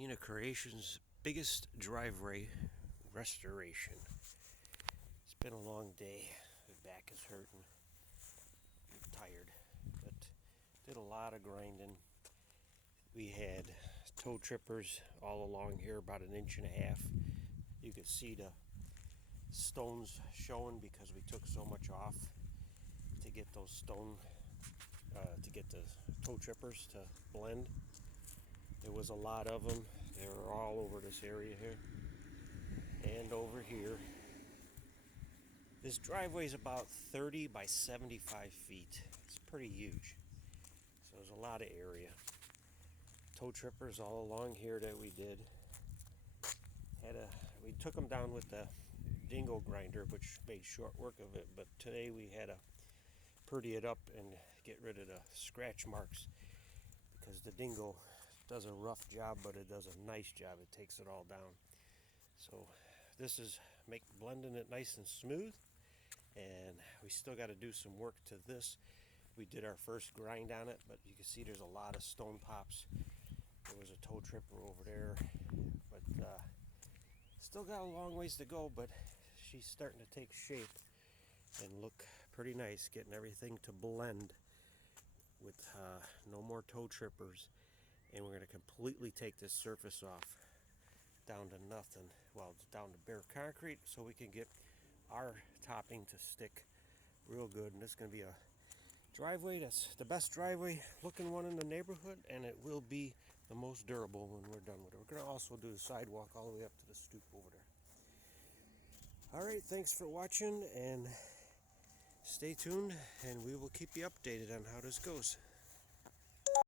Nina Creations' biggest driveway restoration. It's been a long day. My back is hurting. I'm tired, but did a lot of grinding. We had toe trippers all along here, about 1.5 inches. You could see the stones showing because we took so much off to get those to get the toe trippers to blend. There was a lot of them. They were all over this area here and over here. This driveway is about 30 by 75 feet. It's pretty huge. So there's a lot of area. Toe trippers all along here that we did. We took them down with the dingo grinder, which made short work of it, but today we had to pretty it up and get rid of the scratch marks because the dingo does a rough job, but it does a nice job. It takes it all down. So this is blending it nice and smooth, and we still got to do some work to this. We did our first grind on it, but you can see there's a lot of stone pops. There was a toe tripper over there, but still got a long ways to go, but she's starting to take shape and look pretty nice, getting everything to blend with no more toe trippers. And we're going to completely take this surface off down to nothing, well, down to bare concrete, so we can get our topping to stick real good. And this is going to be a driveway that's the best driveway looking one in the neighborhood, and it will be the most durable when we're done with it. We're going to also do the sidewalk all the way up to the stoop over there. All right, thanks for watching, and stay tuned, and we will keep you updated on how this goes.